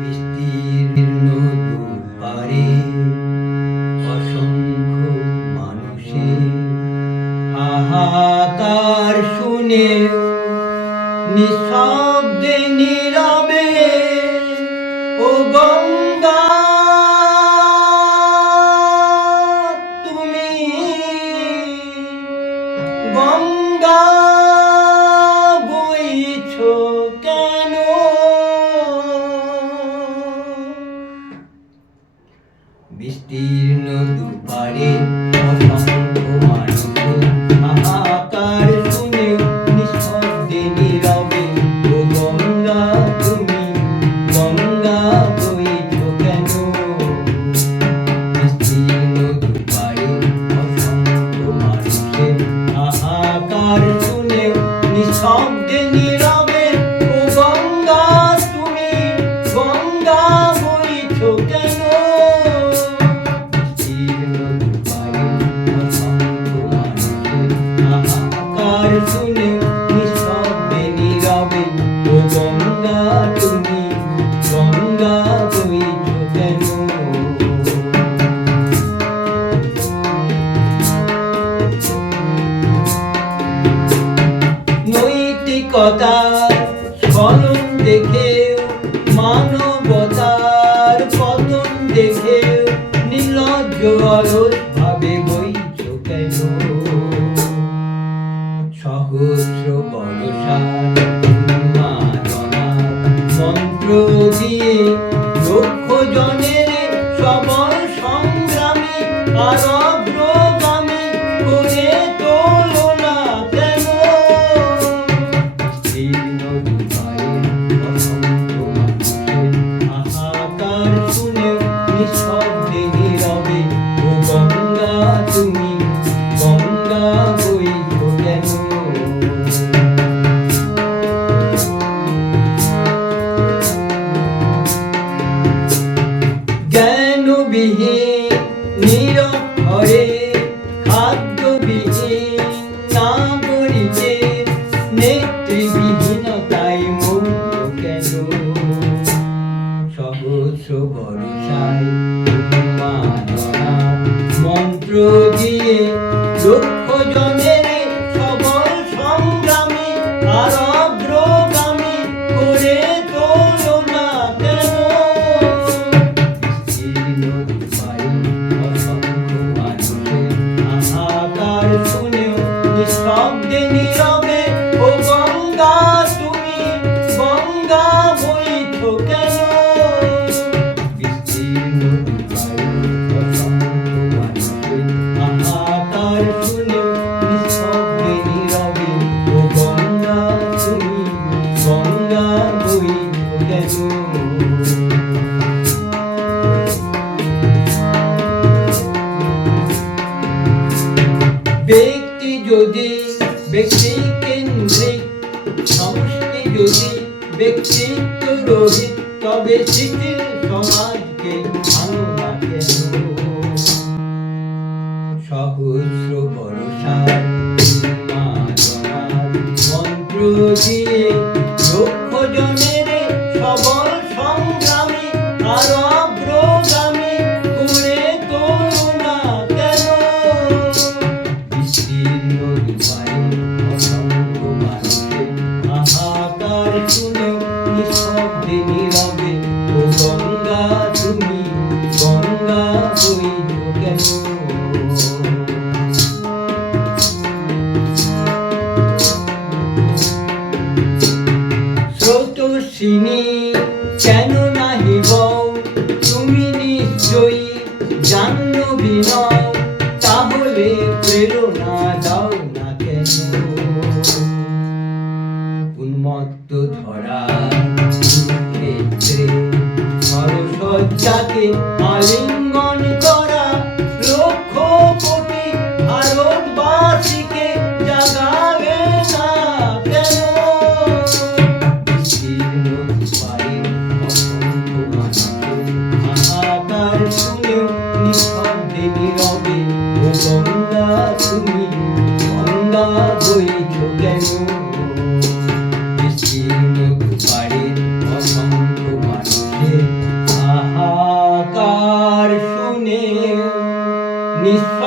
বিস্তীর্ণ দুপারে অসংখ্য মানুষের হাহাকার শুনে নিঃশব্দে নীরবে ও গঙ্গা তুমি গঙ্গা বইছ কেন? বিস্তীর্ণ দুপারে অসংখ্য মানুষের হাহাকার শুনে নিঃশব্দে নীরবে ও গঙ্গা তুমি গঙ্গা বইছ কেন? বিস্তীর্ণ দুপারে অসংখ্য মানুষের হাহাকার শুনে নিঃশব্দে নীরবে ও গঙ্গা তুমি গঙ্গা বইছ কেন? শুনে নিঃশব্দে নীরবে ও গঙ্গা তুমি গঙ্গা বইছ কেন? নৈতিকতার স্খলন দেখেও মানবতার পতন দেখেও নির্লজ্জ অলস ভাবে বইছ কেন? সহস্র বর্ষার উন্মাদনার মন্ত্র দিয়ে লক্ষ জনের সবল সংগ্রামী আর অগ্রগামী করে তোলো না কেন? বিস্তীর্ণ দুপারে অসংখ্য মানুষের হাহাকার শুনে নিঃশব্দে নীরবে ও গঙ্গা তুমি গঙ্গা বইছ কেন? জ্ঞানবিহীন নিরক্ষরে খাদ্যবিহীন নাগরিকের নেতৃবিহীনতায় মৌন কেন? সহস্র ভরসায় উন্মাদনার মন্ত্র দিয়ে লক্ষ জনের সবল সংগ্রামী আর অগ্রগামী করে তোলো না কেন? বিস্তীর্ণ দুপারে অসংখ্য মানুষের হাহাকার শুনেও নিঃশব্দে নীরবে ও গঙ্গা তুমি গঙ্গা বইছ কেন? বিস্তীর্ণ দুপারে অসংখ্য মানুষের হাহাকার শুনেও নিঃশব্দে নীরবে ও গঙ্গা তুমি গঙ্গা বইছ কেন? ব্যক্তি যদি ব্যক্তি কেন্দ্রিক সমষ্টি যদি ব্যক্তিত্ব রহিত তবে শিথিল সমাজকে ভালো না কেন? সহস্র ভরসার উন্মাদনার মন্ত্র দিয়ে লক্ষ জনের সবল সংগ্রামী আর অগ্রগামী করে তোলো না কেন? বিস্তীর্ণ দুপারে অসংখ্য মানুষের হাহাকার শুনেও নিঃশব্দে নীরবে ও গঙ্গা তুমি গঙ্গা বইছ কেন? স্রোতস্বিনী কেন নাহি বও তুমি নিশ্চয়ই জাহ্নবী নও তাহলে প্রেরণা দাও না কেন? উন্মত্ত ধরা ক্ষেত্রে সরসজ্জাকে আলিঙ্গন করা লক্ষ কোটি ভারতবাসীকে জাগাবে না কেন? বিস্তীর্ণ দুপারে অসংখ্য মানুষের হাহাকার শুনেও নিঃশব্দে নীরবে ও গঙ্গা তুমি গঙ্গা বইছ কেন? নিঃশ্বাস